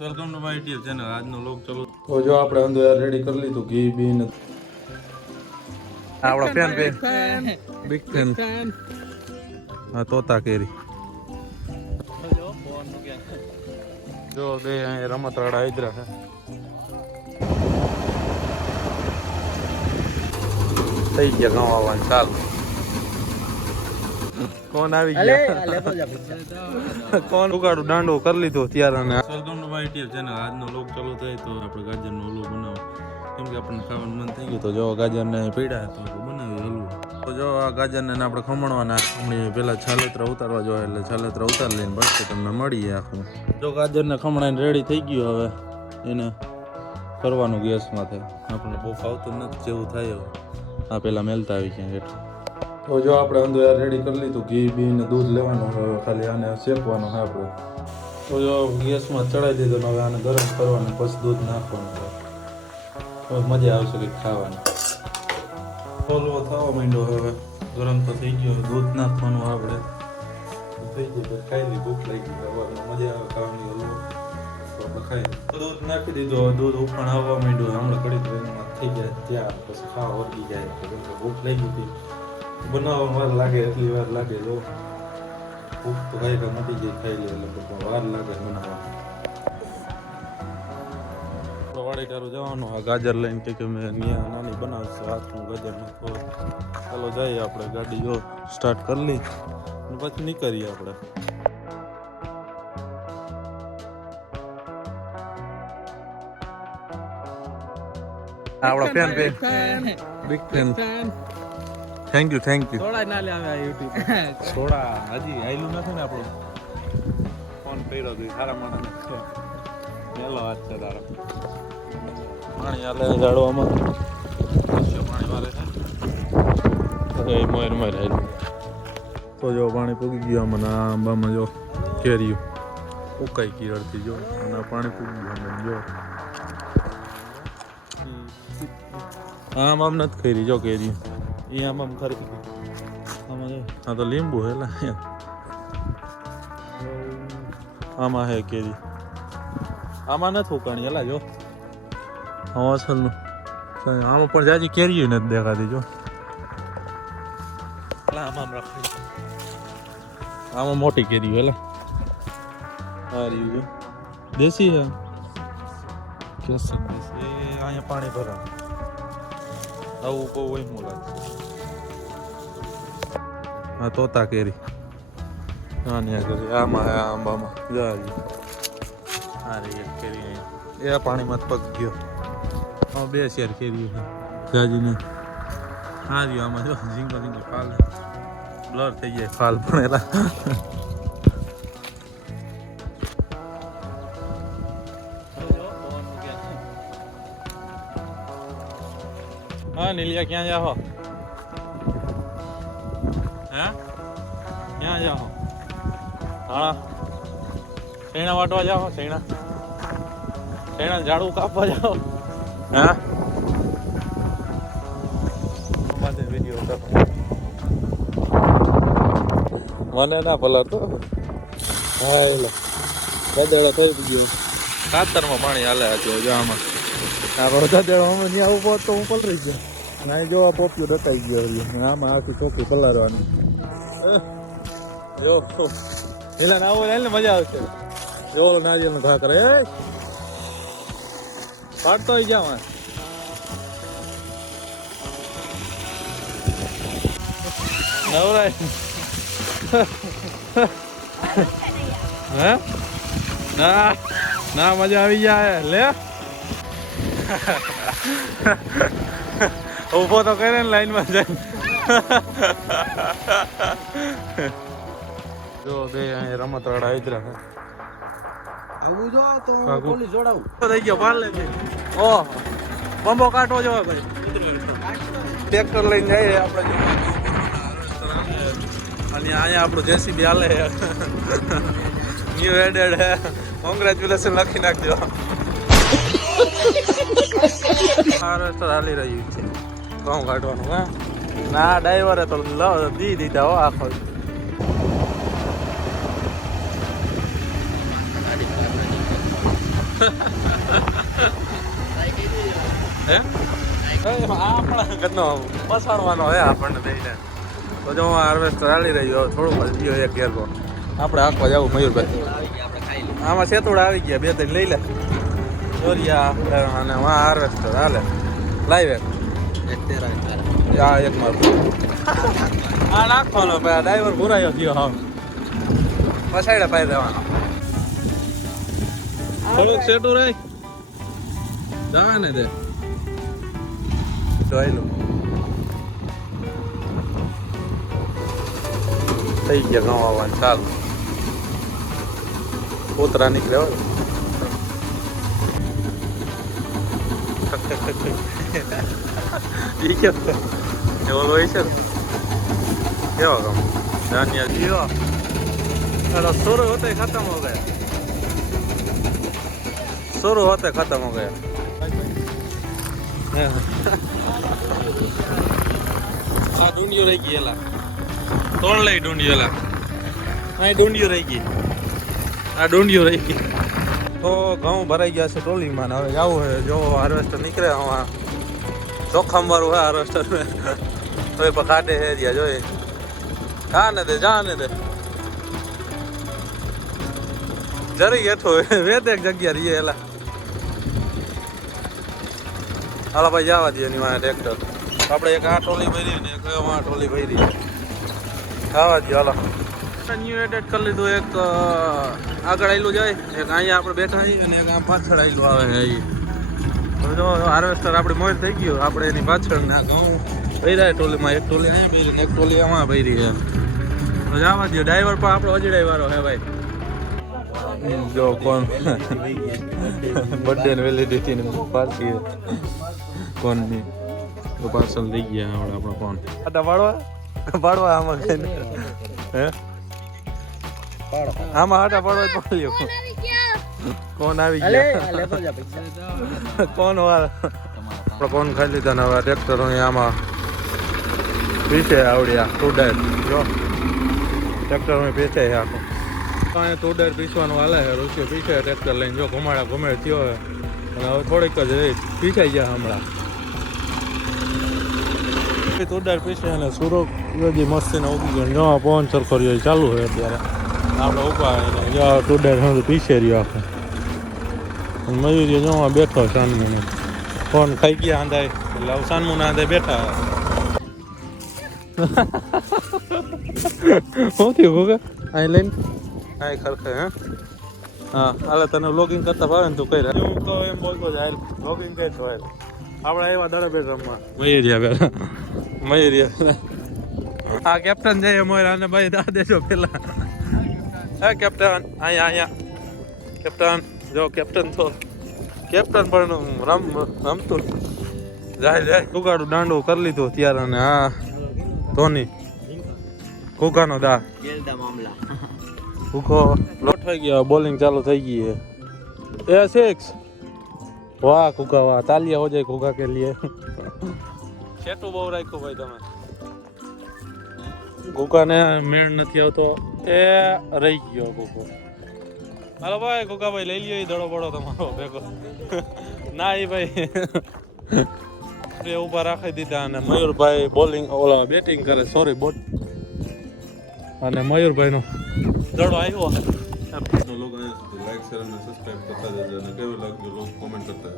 Welcome to my YouTube channel. આજનો લોક ચલો તો જો આપણે અંદર રેડી કરી લીધું ઘી બી ને આપણો ફેન બિગ ફેન હા તોતા કેરી જો બે અહીં રમતવાળા હાજરા છે. થઈ ગયા ઘઉં આવવાનું ચાલ. કોણ આવી ગયા કોણ ઉગાડું દાંડો કરી લીધો ત્યારે. Welcome to my YouTube channel. આજનો લોક ચાલુ થાય તો આપણે ગાજરનો હલવો બનાવો, કેમ કે આપણને ખાવાનું મન થઈ ગયું. તો જો ગાજરને પીડા તો બનાવી હલવો. તો જો આ ગાજરને આપણે ખમણવાના, ખમણી પહેલાં છાલેતરા ઉતારવા જોઈએ, એટલે છાલેતરા ઉતારી લઈને પછી તમને મળીએ આખું. જો ગાજરને ખમણાઈને રેડી થઈ ગયું. હવે એને કરવાનું ગેસમાં થાય. આપણને બહુ ફાવતું નથી જેવું થાય હવે. આ પહેલાં મેલતા આવી ગયા હેઠ. તો જો આપણે અંદર રેડી કરી લીધું ઘી બી ને દૂધ લેવાનું, હવે ખાલી આને શેકવાનું છે આપણે. તો જો ગેસમાં ચડાવી દીધું ને હવે આને ગરમ કરવાનું, પછી દૂધ નાખવાનું. હવે મજા આવશે કંઈક ખાવાની. હલવો થવા માંડ્યો, હવે ગરમ તો થઈ ગયો. દૂધ નાખવાનું આપણે થઈ ગયું. ખાઈ લઈ, ભૂખ લાગી ગઈ. હવે મજા આવે ખાવાની હલવો તો આપણે ખાઈ દૂધ નાખી દીધું. હવે દૂધ ઉફાણ આવવા માંડ્યું. હમણાં ઘડી એમાં થઈ જાય ત્યાં પછી ખાવા વર્ગી જાય. ભૂખ લાગી હતી, બનાવવામાં વાર લાગે, એટલી વાર લાગે. જો ભૂખ તો કઈ મટી જાય, ખાઈ લે એટલે વાર લાગે બનાવવામાં. વાડી તારું જવાનું આ ગાજર લઈને કે મેં નિયા નાની બનાવશે હાથનું ગાજર નાખો. ચાલો જઈએ આપણે. ગાડી જો સ્ટાર્ટ કરી લઈ અને પછી નીકળીએ આપણે. આપણો fan big fan thank you થોડા ના લે આવે યુટ્યુબ થોડા હજી આયલું નથી ને આપણું. ફોન કર્યો તો સારા માણસ મેલો વાત છે તારો. પાણી આલે ઝાડવામાં પાણી મારે છે મોર તો જો પાણી પૂગી ગયું મને. આંબામાં જો કેરીયું ઉકાઈ ગઈ અડધી. જો અને પાણી પૂગી ગયું મને. જો આમ નથી ખરી. જો કેરી એ આમ ખરી. આમાં જો હા તો લીંબુ હેલા આમાં હે કેરી. આમાં નથી ઉકાણી હેલા. જો હા અસલનું આમાં પણ જાજી કેરીયું નથી દેખાતી. જો આમાં મોટી કેરી હેલા સારી. જો દેશી હે કેસર દેશી. અહીંયા પાણી ભરા આવું બહુ વહીમું લાગે. હા તોતા કેરી નાની કેરી. આમાં હે આંબામાં જારી સારી એક કેરી. અહીંયા એ પાણીમાં જ પગ ગયો. હા બે શેર કેરી છે જાજીને સારી. આમાં જો ઝીંગો ફાલ બ્લર થઈ જાય ફાલ પણ એલા. હા નીલિયા ક્યાં જાઓ? હે ક્યાં જાઓ? હા શેણા વાટવા જાઓ? શેણા ઝાડુ કાપવા જાઓ? હા વિડીયો મને ના ભલા તો. હા એટલે ગદેડો થઈ ગયો. ખાતરમાં પાણી હાલે છે જો આમાં. આ ગદેડો અમે ત્યાં ઉભો તો હું પલરી ગયો. ના જો આ પોપિયો દટાઈ ગયો. આમાં આખી ચોખ્ખી પલારવાની. જો પેલા ના આવો ને મજા આવશે. જો નારિયેળનો ઘા કરે પાડતો હોય જાવ. નવરાય હે ના ના મજા આવી જાય. લે ઉભો તો કરે ને લાઈનમાં જાય. જો બે અહીં રમતવાળા હાજરા છે. આવું જો તો પોલીસ જોડાવું થઈ ગયો પાર લે છે. ઓહ બંબો કાઢવો જો ભાઈ. ટ્રેક્ટર લઈને જઈએ આપણે. અને અહીંયા આપણું જેસીબી હાલે. ન્યુ એડેડ હે. કોંગ્રેચ્યુલેશન લખી નાખજો. હાર્વેસ્ટર હાલી રહ્યું છે. ઘઉં કાઢવાનું હા ના ડ્રાઈવરે તો દી દીધા હો આખો. હે આપણા ઘરનો પસાડવાનો હે આપણને બેને તો જો હાર્વેસ્ટર ચાલી રહ્યો થોડુંક જ ગયો એક ગેરકો આપણે આખવા જવું મયુરભાઈ આમાં સેતુડા આવી ગયા 2-3 લઈ લે ચોરિયા અને વાં હાર્વેસ્ટર હાલે લાઈવ એક આ એક મારું આ નાખવાનો ભાઈ ડ્રાઈવર ભૂરાયો થયો હા પસાડે પાઈ દેવાનો થોડુંક સેટું રહી જવા ને દે જોઈ લો થઈ ગયા ઘઉં આવવાનું ચાલુ કોતરા નીકળે હોય ઈ કેવો એવો હોય છે કેવો કામ ધાન્ય જીવો अरे शुरू होते ही खत्म हो गया शुरू होते खत्म हो गया આ ડુંડિયો રહી ગઈ એલા તોડ લઈ ડુંડિયો એલા આ ડુંડિયો રહી ગઈ આ ડુંડિયો રહી ગઈ તો ઘઉં ભરાઈ ગયા છે ટ્રોલીમાં હવે જવું છે જો હાર્વેસ્ટર નીકળે હવે ચોખામ વાળું હોય હાર્વેસ્ટર તો એ પણ કાઢે છે જ્યાં જોઈએ જા ને દે જરી હેઠો વેદ એક જગ્યા રહીએ એલા હાલો ભાઈ જવા દઈએ એની વાંહે ટ્રેક્ટર આપણે એક આ ટ્રોલી ભરી ને એક આ ટ્રોલી ભરી જવા દઈએ હાલો ન્યુ એડેટ કરી લીધું એક આગળ આવેલું જાય એક અહીંયા આપણે બેઠા છીએ અને એક આ પાછળ આવેલું આવે છે તો જો હાર્વેસ્ટર આપણે મોજ થઈ ગયું આપણે એની પાછળ ને આ ઘઉં ભર્યા ટ્રોલીમાં એક ટ્રોલી અહીંયા ભરી ને એક ટ્રોલી આમાં ભરી છે તો જવા દઈએ ડ્રાઈવર પણ આપણો અજડાઈ વાળો હે ભાઈ જો કોણ બર્થડે વેલિડિટી ની પાર્ટી કોણની તો પાર્સલ લઈ ગયા આપણે આપણો કોણ આટા પાડવા આમાં કઈ હે આમાં આટા પાડવા જ પાડ્યો કોણ આવી ગયા કોણ વાર આપણે કોણ ખાઈ લીધા ને હવે ટ્રેક્ટર આમાં પીછે આવડ્યા ટુડાય જો ટ્રેક્ટર પીછે છે આખું અહીંયા ટુડાર પીસવાનું હાલે છે રૂપિયો પીછે ટ્રેક્ટર લઈને જો ઘુમાડે થયો હોય અને હવે થોડીક જ પીછાઈ ગયા હમણાં ટુડાર પીછે અને સુરત યોજી મસ્તીને ઉગી ગયો નવા પવન સરખો રહ્યો ચાલુ હોય અત્યારે આપણે ઉભા જો ટુડાર પીછે રહ્યો આખો મયુરી જોવા બેઠો સાનમુને ફોન ખાઈ ગયા આંધાય એટલે હવે સાનમુના આંધાય બેઠા શું થયું ગોગા અહીં લઈને હા ખરખે હે હા હાલે તને વ્લોગિંગ કરતા ભાવે ને તું કઈ રહ્યા હું તો એમ બોલતો જ હાલ વ્લોગિંગ કઈ છો હાલ આપણે એવા દડે બે ગામમાં મયુરિયા પેલા મયુરિયા હા કેપ્ટન જઈએ મોર આને ભાઈ દા દેજો પેલા હા કેપ્ટન અહીંયા કેપ્ટન જો કેપ્ટન તો કેપ્ટન પણ રમતું જાય ઉગાડું દાંડું કરી લીધું ત્યારે અને હા ધોની કુકાનો દા ભૂખો લોટ થઈ ગયો બોલિંગ ચાલુ થઈ ગઈ है ए 6 वाह कुका वाह तालियां हो जाए कुका के लिए છેટું બહુ રાખ્યું ભાઈ તમે કુકાને મેળ નથી આવતો એ રહી ગયો કુકો હાલો ભાઈ કુકા ભાઈ લઈ લ્યો એ દડો બડો તમારો ભેગો ના એ ભાઈ એ ઉભા રાખી દીધા અને મયુરભાઈ બોલિંગ ઓલા બેટિંગ કરે સોરી બોટ અને મયુરભાઈનો દડો આવ્યો लोग आए लाइक शेयर અને સબસ્ક્રાઇબ કરતા જજો અને કેવું લાગ્યું લોગ કોમેન્ટ કરતા